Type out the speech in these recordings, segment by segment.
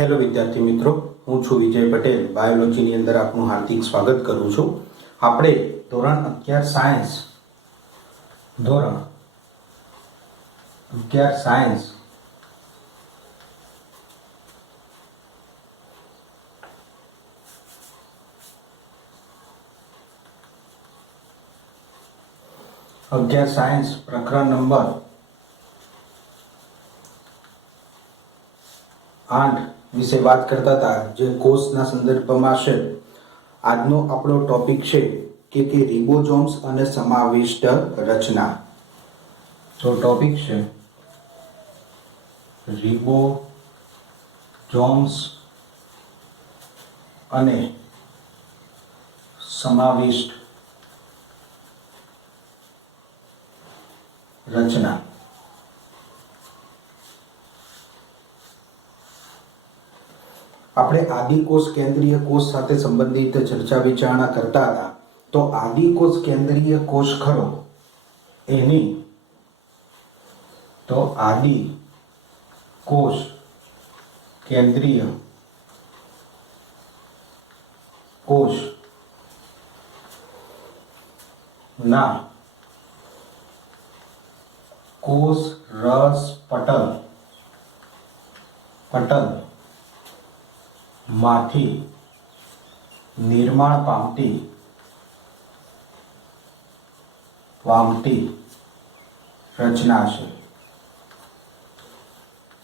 Hello વિદ્યાર્થી મિત્રો, હું છું વિજય પટેલ. બાયોલોજીની અંદર આપનું હાર્દિક સ્વાગત કરું છું. આપણે ધોરણ 11 સાયન્સ ધોરણ 11 સાયન્સ પ્રકરણ નંબર 8 વિશે વાત કરતા હતા, જે કોષના સંદર્ભમાં છે. આજનો આપણો ટોપિક છે કે રિબોઝોમ્સ અને સમાવિષ્ટ રચના. તો ટોપિક છે રિબોઝોમ્સ અને સમાવિષ્ટ રચના. આપણે આદિકોષ કેન્દ્રીય કોષ સાથે સંબંધિત ચર્ચા વિચારણા કરતા હતા. તો આદિકોષ કેન્દ્રીય કોષ ખરો એની તો આદિકોષ કેન્દ્રીય કોષ ના કોષ રસ પટલ માંથી નિર્માણ પામતી રચના છે.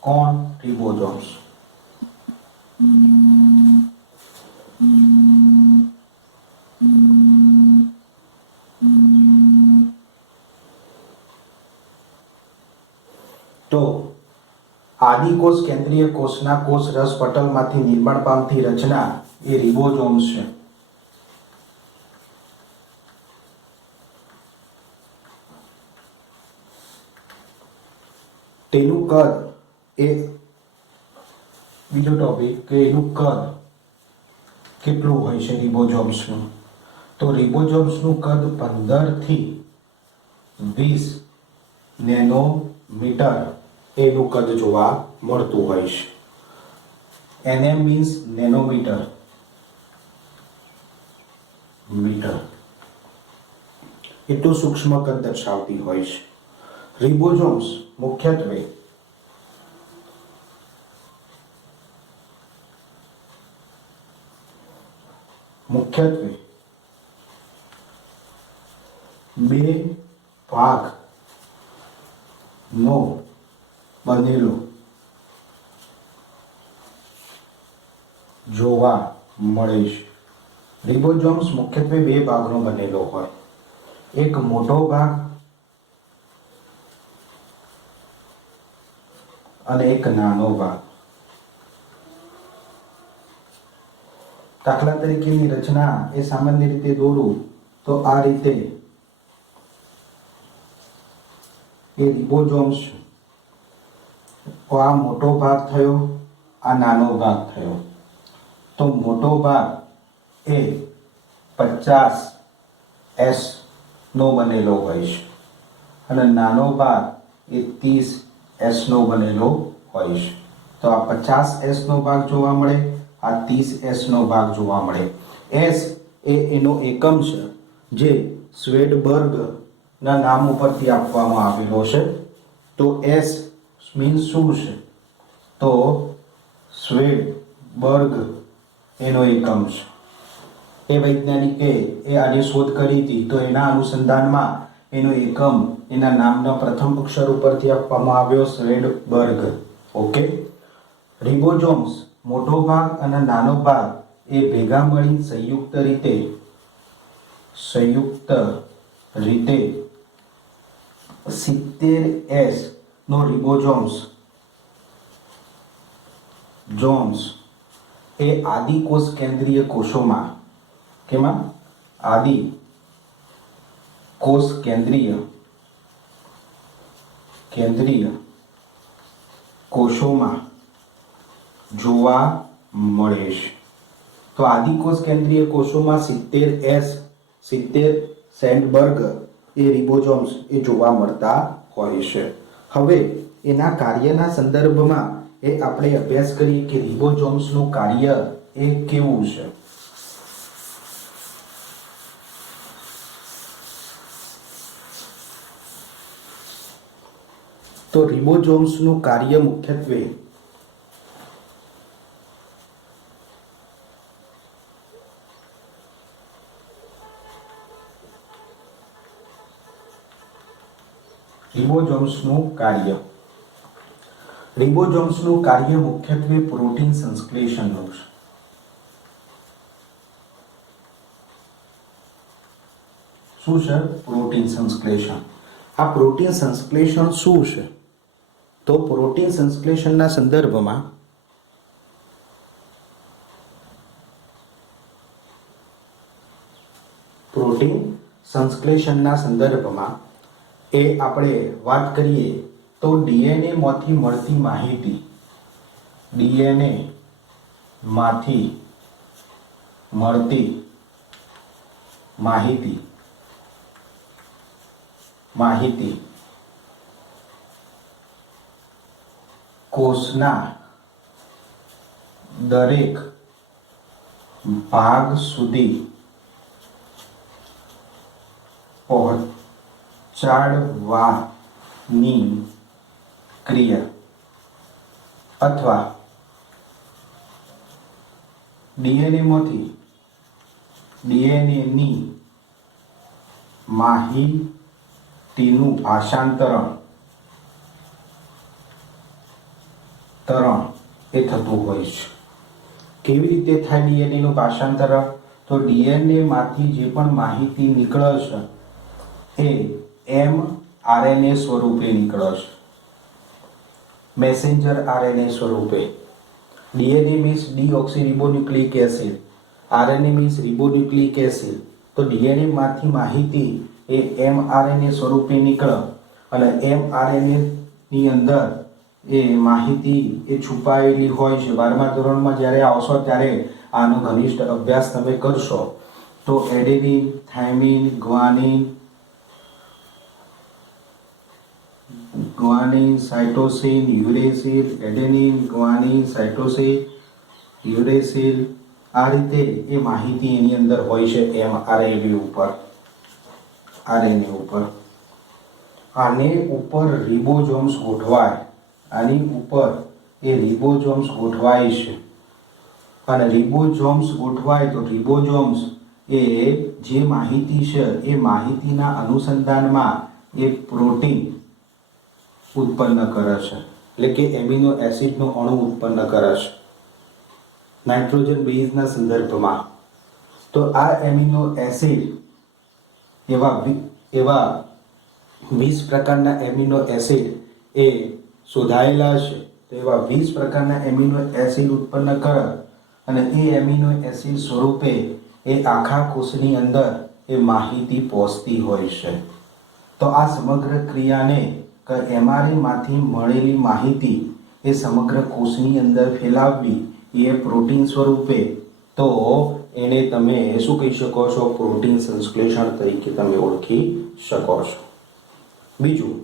કોણ? રિબોઝોમ્સ. તો આદિકોષ કેન્દ્રીય કોષના કોષ રસ પટલમાંથી નિર્માણ પામતી રચના એ રિબોઝોમ્સ છે. તેનું કદ એ બીજો ટોપિક કે એનું કદ કેટલું હોય છે રિબોઝોમ્સનું. તો રિબોઝોમ્સનું કદ 15 થી 20 નેનોમીટર એનું કદ જોવા મળતું હોય છે. NM મીન્સ નેનોમીટર, મીટર એટલું સૂક્ષ્મ કદ દર્શાવતી હોય છે. રિબોઝોમ્સ મુખ્યત્વે બે ભાગનો બનેલો જોવા મળે છે. રિબોઝોમ્સ મુખ્યત્વે બે ભાગનો બનેલો હોય, એક મોટો ભાગ અને એક નાનો ભાગ. દાખલા તરીકેની રચના એ સામાન્ય રીતે દોરું તો આ રીતે એ રિબોઝોમ્સ. આ મોટો ભાગ થયો, આ નાનો ભાગ થયો. તો મોટો ભાગ એ 50S નો બનેલો હોય છે અને નાનો ભાગ એ 30S નો બનેલો હોય છે. તો આ 50S નો ભાગ જોવા મળે, આ 30S નો ભાગ જોવા મળે. S એ એનો એકમ છે, જે સ્વેડબર્ગ ના નામ ઉપરથી આપવામાં આવેલો છે. તો S મીન્સ શું છે? તો સ્વેડબર્ગ એનો એકમ છે. એ વૈજ્ઞાનિકે આની શોધ કરી હતી, તો એના અનુસંધાનમાં એનો એકમ એના નામના પ્રથમ અક્ષર ઉપરથી આપવામાં આવ્યો, સ્વેડબર્ગ. ઓકે. રિબોઝોમ્સ મોટો ભાગ અને નાનો ભાગ એ ભેગા મળી સંયુક્ત રીતે 70S નો રિબોઝોમ્સ એ આદિકોષ કેન્દ્રીય કોષોમાં, કેમાં? આદિકોષ કેન્દ્રીય કોષોમાં જોવા મળે છે. તો આદિકોષ કેન્દ્રીય કોષોમાં 70 સેન્ડબર્ગ એ રિબોઝોમ્સ એ જોવા મળતા હોય છે. હવે એના કાર્યના સંદર્ભમાં એ આપણે અભ્યાસ કરીએ કે રિબોઝોમ્સનું કાર્ય એ કેવું છે. તો રિબોઝોમ્સનું કાર્ય મુખ્યત્વે રિબોઝોમ્સનું કાર્ય મુખ્યત્વે પ્રોટીન સંશ્લેષણનું છે. શું છે? પ્રોટીન સંશ્લેષણ. આ પ્રોટીન સંશ્લેષણ શું છે? તો પ્રોટીન સંશ્લેષણના સંદર્ભમાં એ આપણે વાત કરીએ તો ડીએનએ માંથી મળતી માહિતી કોષના દરેક ભાગ સુધી પહોંચાડવાની ક્રિયા અથવા ડીએનએની માહિતીનું ભાષાંતરણ એ થતું હોય છે. કેવી રીતે થાય ડીએનએનું ભાષાંતરણ? તો ડીએનએ માંથી જે પણ માહિતી નીકળે છે એ mRNA સ્વરૂપે નીકળે છે, મેસેન્જર આરએનએ સ્વરૂપે. DNA means deoxyribonucleic acid, RNA means ribonucleic acid. તો ડીએનએ માંથી માહિતી એ mRNA સ્વરૂપે નીકળે અને mRNA ની અંદર એ માહિતી એ છુપાયેલી હોય છે. 12મા ધોરણમાં જ્યારે આવશો ત્યારે આનો ઘનિષ્ઠ અભ્યાસ તમે કરશો. તો adenine, thiamine, guanine, cytosine, uracil, adenine, guanine, cytosine, uracil, આ રીતે એ માહિતી એની અંદર હોય છે mRNA ઉપર. આને ઉપર રિબોઝોમ્સ ગોઠવાય, આની ઉપર એ રિબોઝોમ્સ ગોઠવાય છે. અને રિબોઝોમ્સ ગોઠવાય તો રિબોઝોમ્સ એ જે માહિતી છે એ માહિતીના અનુસંધાનમાં એ પ્રોટીન ઉત્પન્ન કરે છે, એટલે કે એમિનો એસિડનો અણુ ઉત્પન્ન કરે છે નાઇટ્રોજન બેઝના સંદર્ભમાં. તો આ એમિનો એસિડ એવા 20 પ્રકારના એમિનો એસિડ એ શોધાયેલા છે. તો એવા 20 પ્રકારના એમિનો એસિડ ઉત્પન્ન કરે અને એ એમિનો એસિડ સ્વરૂપે એ આખા કોષની અંદર એ માહિતી પહોંચતી હોય છે. તો આ સમગ્ર ક્રિયાને mRNA માંથી મળેલી માહિતી એ સમગ્ર કોષની અંદર ફેલાવવી એ પ્રોટીન સ્વરૂપે. તો એને તમે શું કહી શકો છો? પ્રોટીન સંશ્લેષણ તરીકે તમે ઓળખી શકો છો. બીજું,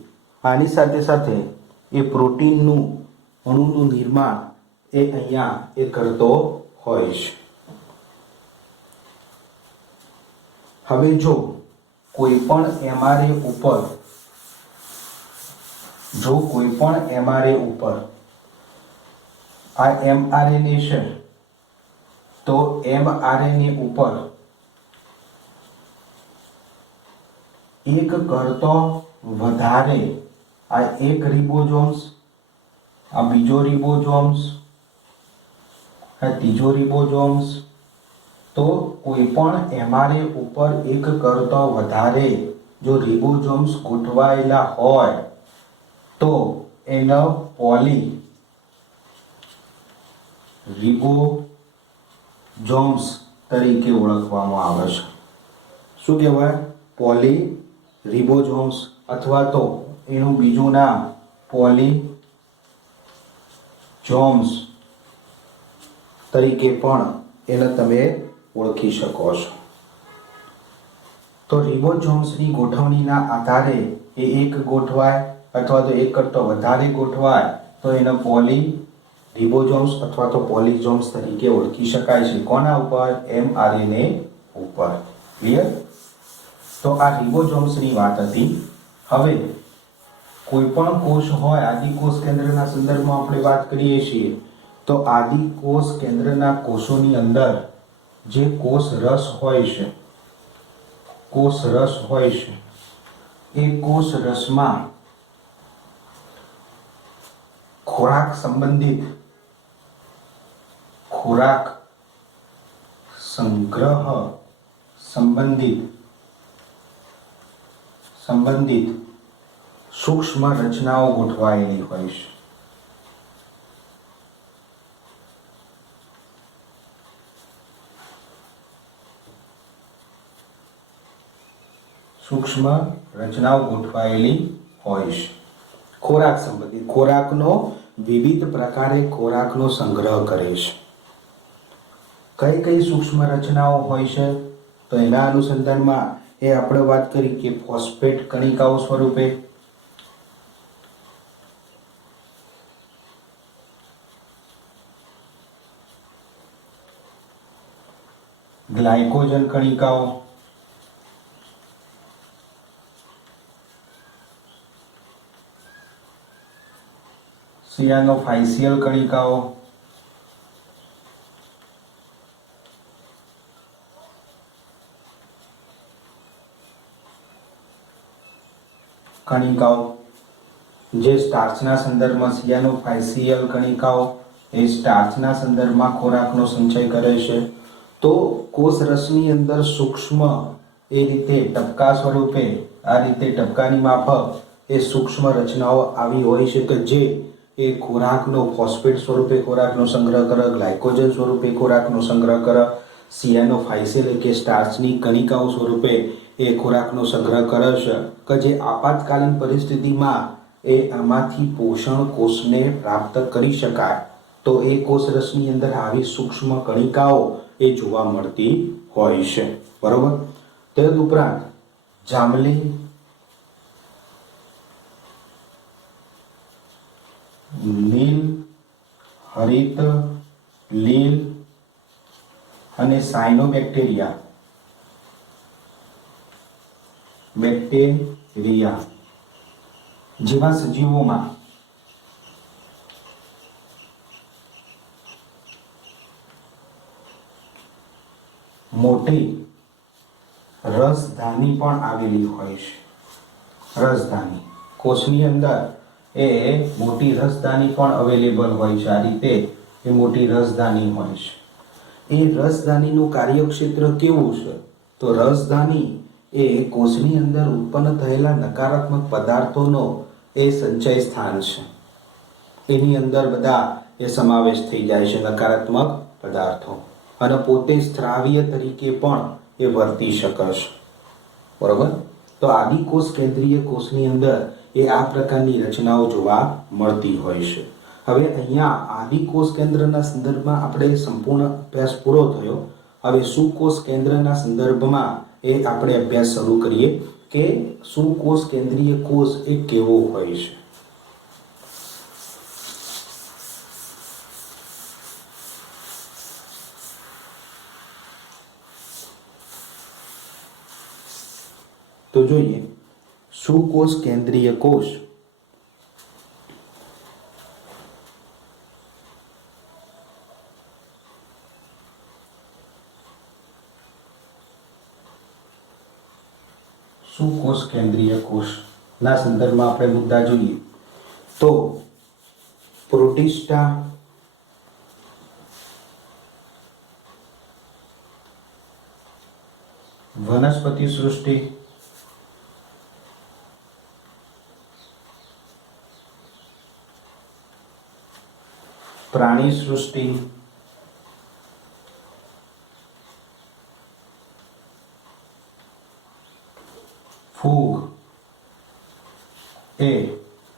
આની સાથે સાથે એ પ્રોટીનનું અણુનું નિર્માણ એ અહીંયા એ કરતો હોય છે. હવે જો કોઈ પણ mRNA ઉપર આ mRNA છે તો mRNA ઉપર એક કરતો વધારે આ એક રિબોઝોમ્સ, આ બીજો રિબોઝોમ્સ, આ ત્રીજો રિબોઝોમ્સ, તો કોઈ પણ mRNA ઉપર એક કરતો વધારે જો રિબોઝોમ્સ ગોઠવાયેલા હોય તો એનો પોલી રિબોઝોમ્સ તરીકે ઓળખવામાં આવે છે. શું કહેવાય? પોલી રિબોઝોમ્સ, અથવા તો એનું બીજું નામ પોલીજોમ્સ તરીકે પણ એને તમે ઓળખી શકો છો. તો રિબોઝોમ્સની ગોઠવણીના આધારે એ એક ગોઠવાય અથવા તો એક કરતો વધારે ગોઠવાય તો એને રિબોઝોમ્સ અથવા તો પોલિઝોમ્સ તરીકે ઓળખી શકાય છે. કોના ઉપર? mRNA ઉપર. ક્લિયર? તો આ રિબોઝોમ્સની વાત હતી. હવે કોઈ પણ કોષ હોય, આદિકોષ કેન્દ્રના સંદર્ભમાં આપણે વાત કરીએ છીએ, તો આદિકોષ કેન્દ્રના કોષોની અંદર જે કોષ રસ હોય છે, એ કોષ રસમાં ખોરાક સંગ્રહ સંબંધિત સૂક્ષ્મ રચનાઓ ગોઠવાયેલી હોય છે. સૂક્ષ્મ રચનાઓ ગોઠવાયેલી હોય છે. ખોરાક સંબંધિત, ખોરાકનો વિવિધ પ્રકારે ખોરાકનો સંગ્રહ કરે છે. કઈ સૂક્ષ્મ રચનાઓ હોય છે? તો એના અનુસંધાનમાં એ આપણે વાત કરી કે ફોસ્ફેટ કણિકાઓ સ્વરૂપે, ગ્લાયકોજન કણિકાઓ, સિયાનોફાઇસિયલ કણિકાઓ, જે સ્ટાર્ચના સંદર્ભમાં, સિયાનોફાઇસિયલ કણિકાઓ એ સ્ટાર્ચના સંદર્ભમાં ખોરાકનો સંચય કરે છે. તો કોષ રસની અંદર સૂક્ષ્મ એ રીતે ટપકા સ્વરૂપે, આ રીતે ટપકાની માફક એ સૂક્ષ્મ રચનાઓ આવી હોય છે કે જે એ ખોરાકનો ફોસ્ફેટ સ્વરૂપે ખોરાકનો સંગ્રહ કરે, ગ્લાયકોજન સ્વરૂપે ખોરાકનો સંગ્રહ કરે, સિયાનોફાઇસિયલ કે સ્ટાર્ચની કણિકાઓ સ્વરૂપે એ ખોરાકનો સંગ્રહ કરે છે કે જે આપાતકાલીન પરિસ્થિતિમાં એ આમાંથી પોષણ કોષને પ્રાપ્ત કરી શકાય. તો એ કોષ રસની અંદર આવી સૂક્ષ્મ કણિકાઓ એ જોવા મળતી હોય છે. બરોબર? તદુપરાંત જાંબલી, લીલ, હરિત, લીલ અને બેક્ટેરિયા જેવા સજીવોમાં મોટી રસધાની પણ આવેલી હોય છે. રસધાની કોષની અંદર એ મોટી રસધાની પણ અવેલેબલ હોય છે. આ રીતે એ મોટી રસધાની હોય છે. એ રસધાનીનું કાર્યક્ષેત્ર કેવું છે? તો રસધાની એ કોષની અંદર ઉત્પન્ન થયેલા નકારાત્મક પદાર્થોનો એ સંચય સ્થાન છે. એની અંદર બધા એ સમાવેશ થઈ જાય છે, નકારાત્મક પદાર્થો, અને પોતે સ્ત્રાવ્ય તરીકે પણ એ વર્તી શકે છે. બરોબર? તો આદિકોષ કેન્દ્રીય કોષની અંદર એ આ પ્રકારની રચનાઓ જોવા મળતી હોય છે. હવે અહીંયા આદિકોષ કેન્દ્રના સંદર્ભમાં આપણે સંપૂર્ણ અભ્યાસ પૂરો થયો. હવે સુકોષ કેન્દ્રના સંદર્ભમાં એ આપણે અભ્યાસ શરૂ કરીએ કે સુકોષ કેન્દ્રીય કોષ એ કેવો હોય છે. તો જોઈએ, સુકોષ કેન્દ્રીય કોષ સુકોષ કેન્દ્રીય કોષના સંદર્ભમાં આપણે મુદ્દા જોઈએ તો પ્રોટિસ્ટા, વનસ્પતિ સૃષ્ટિ, પ્રાણી સૃષ્ટિ, ફૂગ એ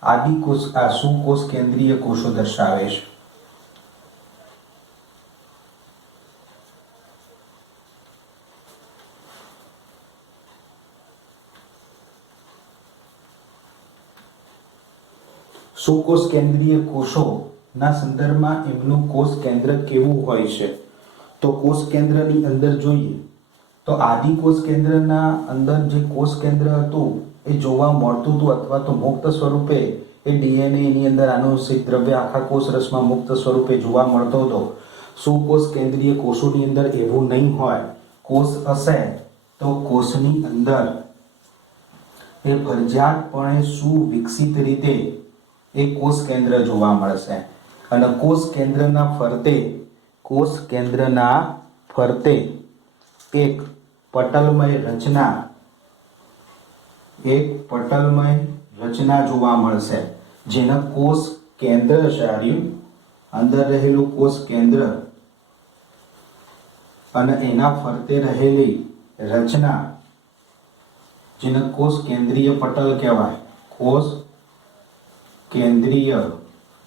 આદિકોષ આ સુકોષ કેન્દ્રીય કોષો દર્શાવે છે. સુકોષ કેન્દ્રીય કોષો ના સંદર્ભમાં એમનું કોષ કેન્દ્ર કેવું હોય છે? તો કોષ કેન્દ્રની અંદર જોઈએ તો આદિ કોષ કેન્દ્રના અંદર જે કોષ કેન્દ્ર હતું એ જોવા મળતું હતું અથવા તો મુક્ત સ્વરૂપે એ ડીએનએ ની અંદર આનુવંશિક દ્રવ્ય આખા કોષ રસમાં મુક્ત સ્વરૂપે જોવા મળતો હતો. સુકોષ કેન્દ્રીય કોષોની અંદર એવું નહીં હોય. કોષ હશે તો કોષની અંદર એ ફરજિયાતપણે સુવિકસિત રીતે એ કોષ કેન્દ્ર જોવા મળશે અને કોષ કેન્દ્રના ફરતે એક પટલમય રચના જોવા મળશે જેને કોષ કેન્દ્ર શાર્યું અંદર રહેલું કોષ કેન્દ્ર અને એના ફરતે રહેલી રચના જેને કોષ કેન્દ્રીય પટલ કહેવાય. કોષ કેન્દ્રીય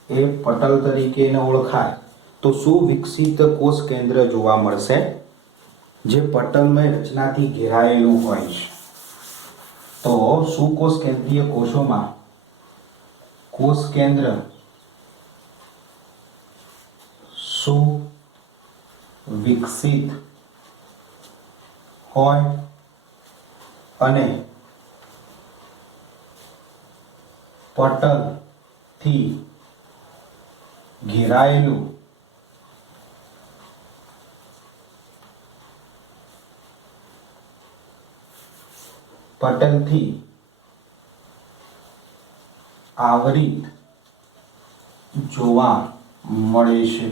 એ પટલ તરીકે એને ઓળખાય. તો સુવિકસિત કોષ કેન્દ્ર જોવા મળશે જે પટલમય રચનાથી ઘેરાયેલું હોય છે. તો સુકોષ કેન્દ્રીય કોષોમાં કોષ કેન્દ્ર સુવિકસિત હોય અને પટલથી ઘેરાયેલું પટલથી આવરિત જોવા મળે છે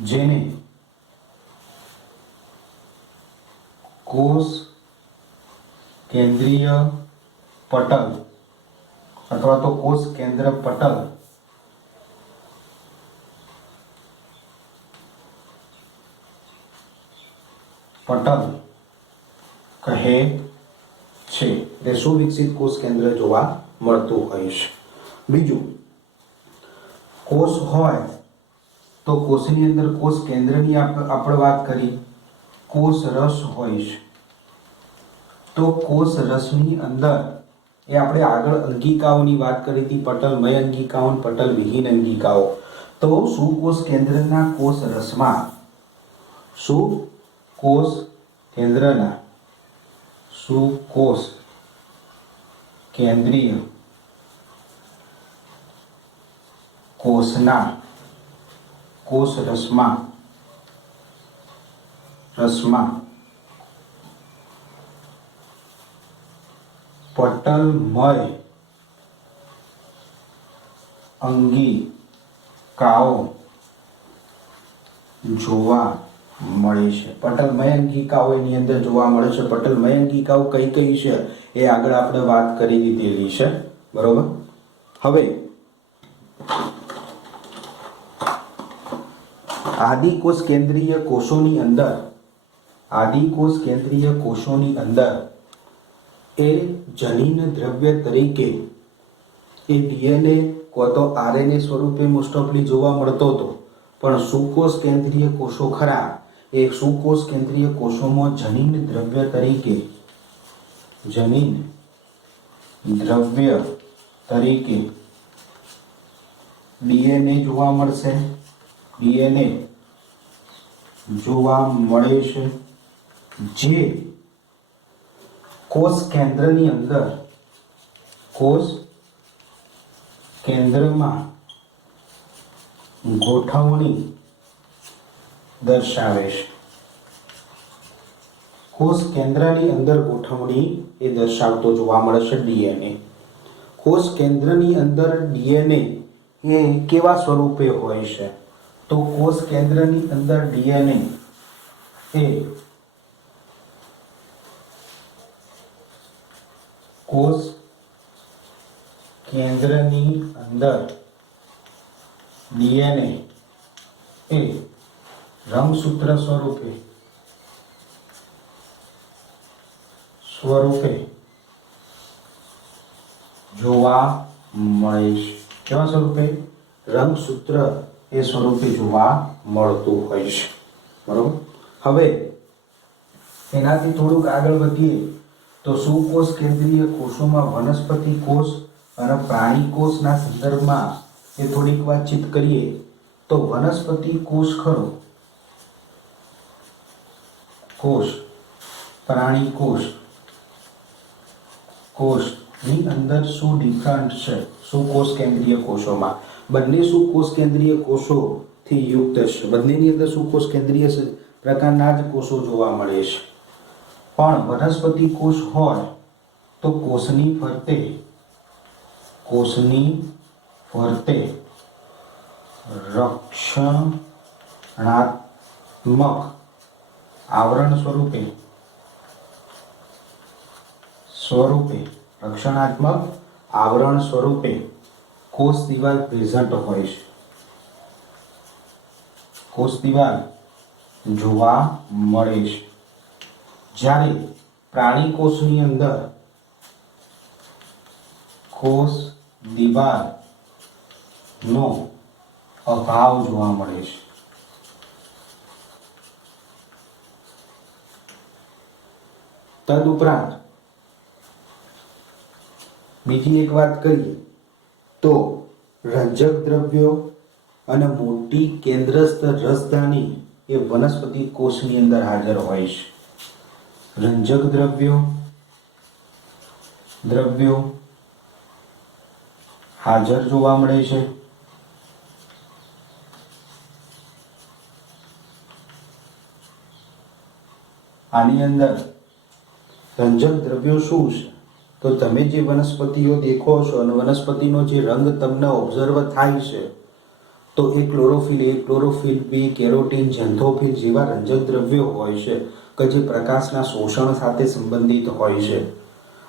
જેને કોષ કેન્દ્રીય પટલ અથવા તો કોષ કેન્દ્ર પટલ કહે છે. તે સુવિકસિત કોષ કેન્દ્ર જોવા મળતું હોય છે. બીજું, કોષ હોય તો કોષની અંદર કોષ કેન્દ્રની આપણે વાત કરી. કોષ રસ હોય છે તો કોષ રસની અંદર એ આપણે આગળ અંગિકાઓની વાત કરી હતી, પટલમય અંગિકાઓ અને પટલ વિહીન અંગિકાઓ. તો સુકોષ કેન્દ્રના કોષ રસમાં સુકોષ કેન્દ્રીય કોષના કોષ રસમાં પટલમય અંગિકાઓ જોવા મળે છે. પટલમય અંગિકાઓ એની અંદર જોવા મળે છે. પટલમય અંગિકાઓ કઈ કઈ છે એ આગળ આપણે વાત કરી દીધેલી છે, બરોબર. હવે આદિકોષ કેન્દ્રીય કોષોની અંદર એ જનીન દ્રવ્ય તરીકે એ ડીએનએ કો તો આરએનએ સ્વરૂપે મોસ્ટ ઓફલી જોવા મળતો હતો. પણ સુકોષ કેન્દ્રીય કોષો ખરા એ સુકોષ કેન્દ્રીય કોષોમાં જનીન દ્રવ્ય તરીકે ડીએનએ જોવા મળશે. ડીએનએ જોવા મળે છે જે કોષ કેન્દ્રમાં ગોઠવણી દર્શાવે છે. કોષ કેન્દ્રની અંદર ગોઠવણી એ દર્શાવતો જોવા મળે છે ડીએનએ. કોષ કેન્દ્રની અંદર ડીએનએ એ કેવા સ્વરૂપે હોય છે? તો કોષ કેન્દ્રની અંદર ડીએનએ એ કોષ કેન્દ્રની અંદર ડીએનએ એ રંગસૂત્ર સ્વરૂપે જોવા મળે છે. કેવા સ્વરૂપે? રંગસૂત્ર એ સ્વરૂપે જોવા મળતું હોય છે, બરોબર. હવે એનાથી થોડુંક આગળ વધીએ તો સુકોષ કેન્દ્રીય કોષોમાં વનસ્પતિ કોષ અને પ્રાણી કોષના સંદર્ભમાં એ થોડીક વાતચીત કરીએ તો વનસ્પતિ કોષ ખરો, કોષ, પ્રાણી કોષ, કોષની અંદર શું ડિફરન્ટ છે? સુકોષ કેન્દ્રીય કોષોમાં બંને સુકોષ કેન્દ્રીય કોષોથી યુક્ત છે. બંનેની અંદર સુકોષ કેન્દ્રીય પ્રકારના જ કોષો જોવા મળે છે. પણ વનસ્પતિ કોષ હોય તો કોષની ફરતે રક્ષણાત્મક આવરણ સ્વરૂપે કોષ દિવાલ પ્રેઝન્ટ હોય છે. કોષ દિવાલ જોવા મળે છે. જ્યારે પ્રાણી કોષની અંદર કોષ દિવાલનો અભાવ જોવા મળે છે. તદુપરાંત બીજી એક વાત કરીએ તો રંજક દ્રવ્યો અને મોટી કેન્દ્રસ્થ રસધાની એ વનસ્પતિ કોષની અંદર હાજર હોય છે. રંજક દ્રવ્યો હાજર જોવા મળે છે. આની અંદર રંજક દ્રવ્યો શું છે? તો તમે જે વનસ્પતિઓ દેખો છો અને વનસ્પતિનો જે રંગ તમને ઓબ્ઝર્વ થાય છે તો એ ક્લોરોફિલ બી, કેરોટીન, ઝેન્થોફિલ જેવા રંજક દ્રવ્યો હોય છે કે જે પ્રકાશના શોષણ સાથે સંબંધિત હોય છે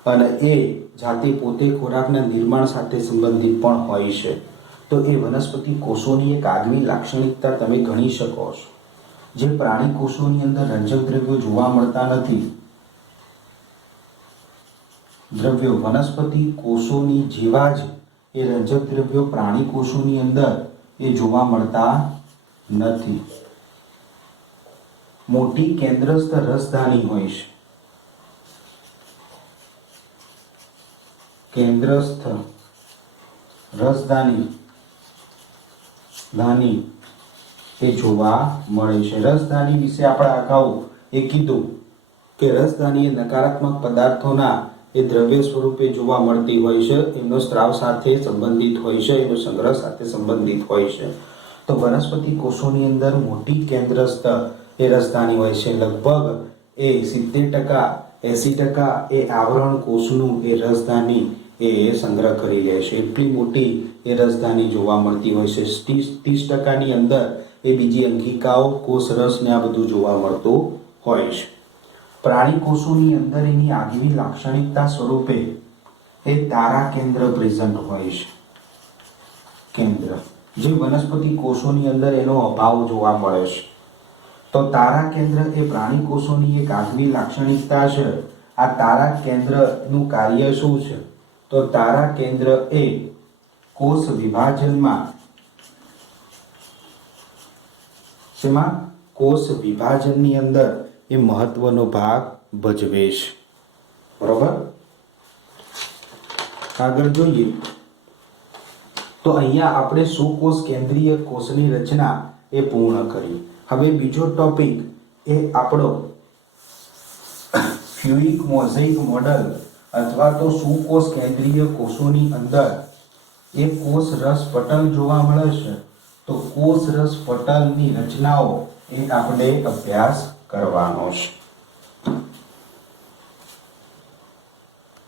અને એ જાતે પોતે ખોરાકના નિર્માણ સાથે સંબંધિત પણ હોય છે. તો એ વનસ્પતિ કોષોની એક આગવી લાક્ષણિકતા તમે ગણી શકો છો. જે પ્રાણી કોષોની અંદર રંજક દ્રવ્યો જોવા મળતા નથી, દ્રવ્યો વનસ્પતિ કોષોની જેવા જ એ રંજક દ્રવ્યો પ્રાણી કોષોની અંદર એ જોવા મળતા નથી. મોટી કેન્દ્રસ્થ રસધાની હોય છે. કેન્દ્રસ્થ રસધાની એ જોવા મળે છે. રસધાની વિશે આપણે અગાઉ એ કીધું કે રસધાની એ નકારાત્મક પદાર્થોના એ દ્રવ્ય સ્વરૂપે જોવા મળતી હોય છે. એમનો સ્ત્રાવ સાથે સંબંધિત હોય છે, એનો સંગ્રહ સાથે સંબંધિત હોય છે. તો વનસ્પતિ કોષોની અંદર મોટી કેન્દ્રસ્થ એ રસધાની હોય છે. લગભગ એ 70%, 80% એ આવરણ કોષનું એ રસધાની એ સંગ્રહ કરી લે છે. એટલી મોટી એ રસધાની જોવા મળતી હોય છે. 30%ની અંદર એ બીજી અંગિકાઓ, કોષરસ ને આ બધું જોવા મળતું હોય છે. પ્રાણી કોષોની અંદર એની આગવી લાક્ષણિકતા સ્વરૂપે એ તારા કેન્દ્ર પ્રેઝન્ટ હોય છે. કેન્દ્ર જે વનસ્પતિ કોષોની અંદર એનો અભાવ જોવા મળે છે. તો તારા કેન્દ્ર એ પ્રાણી કોષોની એક આગવી લાક્ષણિકતા છે. આ તારા કેન્દ્રનું કાર્ય શું છે? તો તારા કેન્દ્ર એ કોષ વિભાજનમાં કોષ વિભાજનની અંદર એ મહત્વનો ભાગ ભજવે છે. બરોબર? આગળ જોઈએ તો અહીંયા આપણે સુકોષ કેન્દ્રીય કોષની રચના એ પૂર્ણ કરી. હવે બીજો ટોપિક એ આપણો ફ્યુઇક મોઝેઇક મોડલ અથવા તો સુકોષ કેન્દ્રીય કોષોની અંદર એ કોષ રસ પટલ જોવા મળે છે. તો કોષ રસ પટલની રચનાઓ એ આપણે અભ્યાસ કરવાનો છે.